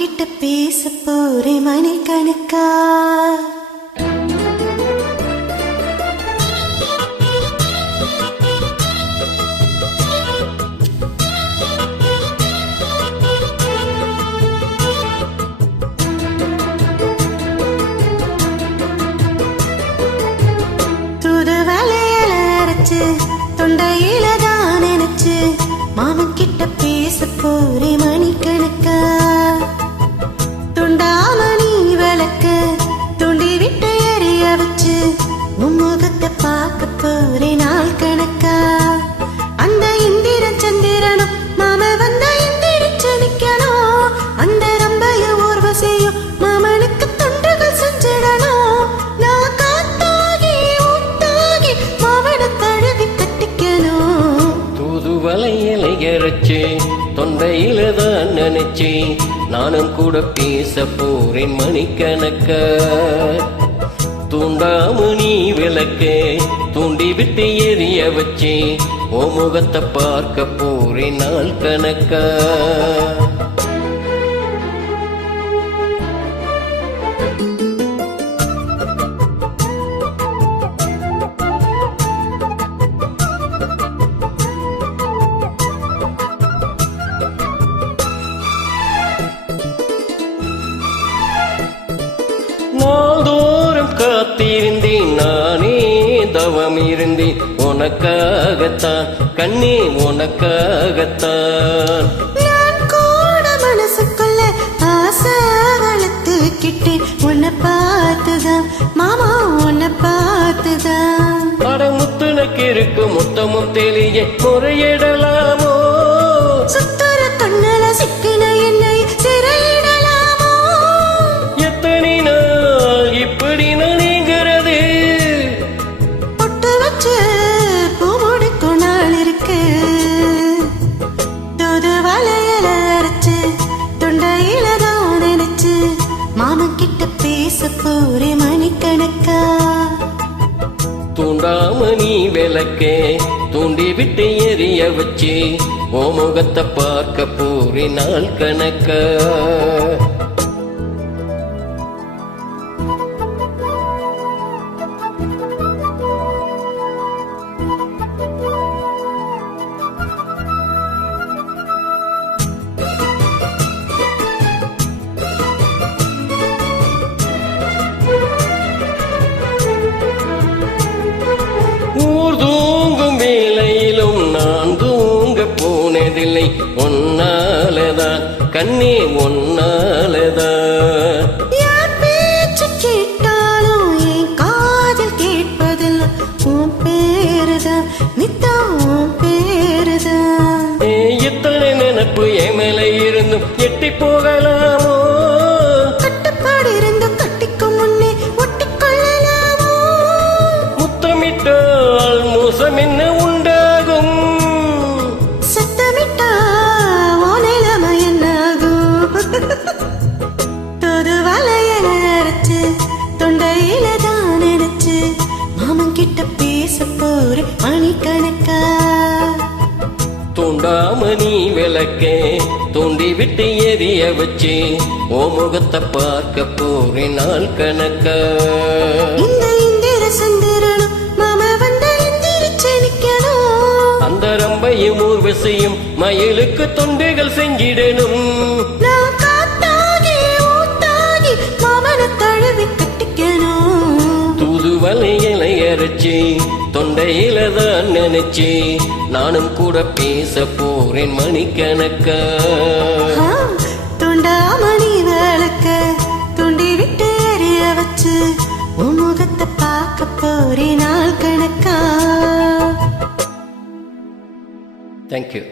கிட்ட பேச போறே மணிக்கணக்கா. துது வலையில அரைச்சு தொண்டையில தான் நினைச்சு மாமன் கிட்ட பேச போறே மணிக்கணக்கா. துண்டாமணி விளக்க துண்டி விட்டு எரிய வச்சு மும்முகத்தை பார்க்க போறே நாள் கணக்கா. அந்த இந்திரன் சந்திரனும் மாம வந்த இந்திரிச்சு நிக்கணும். அந்த ரம்பைய ஊர்வசியும் மாமனுக்கு தொண்டுகள் செஞ்சிடணும். நான் காத்தாகி ஊத்தாகி மாமனை தழுவி கட்டிக்கணும். தூது வலையில இறைச்சி தொண்டையில தான் நினைச்சி நானும் கூட பேச போறேன் மணிக்கணக்க. தூண்டாமணி விளக்க தூண்டி விட்டு எரிய வச்சு ஓ முகத்தை பார்க்க போறேன் நாள் கணக்கா. நாள்தோறும் காத்திருந்தேன் நானே தவம் இருந்தேன் உனக்காகத்தான் கண்ணே உனக்காகத்தான். நான் கூட மனசுக்குள்ள ஆசை வளர்த்துக்கிட்டு உன்னை பார்த்துதான் மாமா உன்னை பார்த்துதான். அடமுத்துனக்கு இருக்கு முத்தமும் தெளிய முறையிடலாமோ. சுத்தர கண்ணல சிக்கின என்னை சிறையிடலாமோ. எத்தனை நாள் இப்படி நினைக்கிறது. பொட்டு வச்சு பூ முடிக்கும் நாள் இருக்கு. தூது வலையில அரைச்சு தொண்டையில தான் நினைச்சு மாமன் கிட்ட பேச போறே மணிக்கணக்கா. தூண்டாமணி விளக்க தூண்டி விட்டு எரிய வச்சு ஓ முகத்தை பார்க்க போறேன் நாள் கணக்கா. ஊர் தூங்கும் வேளையிலும் நான் தூங்க போனதில்லை ஒன்னாலதான் கண்ணே ஒன்னாலதான். யார் பேச்சு கேட்டாலும் என் காதில் கேட்பதில்லை உன் பேருதான் நித்தம் உன் பேருதான். எத்தனை நினப்பு என் மேல இருந்தும் எட்டி போகலாமோ. கட்டுப்பாடு இருந்தும் கட்டிக்கும் முன்னே ஒட்டிக்கொள்ளலாமோ. முத்தமிட்டால் மோசம் என்ன உண்டாகும். சத்தமிட்டா உன் நிலைமை என்னாகும். தூது வலையில அரைச்சு தொண்டையில தான் நினைச்சு மாமன் கிட்ட பேச போறே மணிக்கணக்கா. தூண்டாமணி விளக்க தூண்டி விட்டு எரிய வச்சு ஓ முகத்தை பார்க்க போறேன் நாள் கணக்கா. இந்த இந்திர சந்திரனும் மாம வந்த இந்திரிச்சு நிக்கணும். அந்த ரம்பையும் ஊர்வசியும் மயிலுக்கு தொண்டுகள் செஞ்சிடணும். நான் காத்தாகி ஊத்தாகி மாமனை தழுவி கட்டிக்கணும். தூது வலையில இறைச்சி தொண்டையில தான் நினைச்சி நானும் கூட பேச போறேன் மணிக்கணக்கா. துண்டாமணி விளக்க துண்டி விட்டு எரிய வச்சு உன் முகத்தை பார்க்க போறே நாள் கணக்கா. தேங்க்யூ.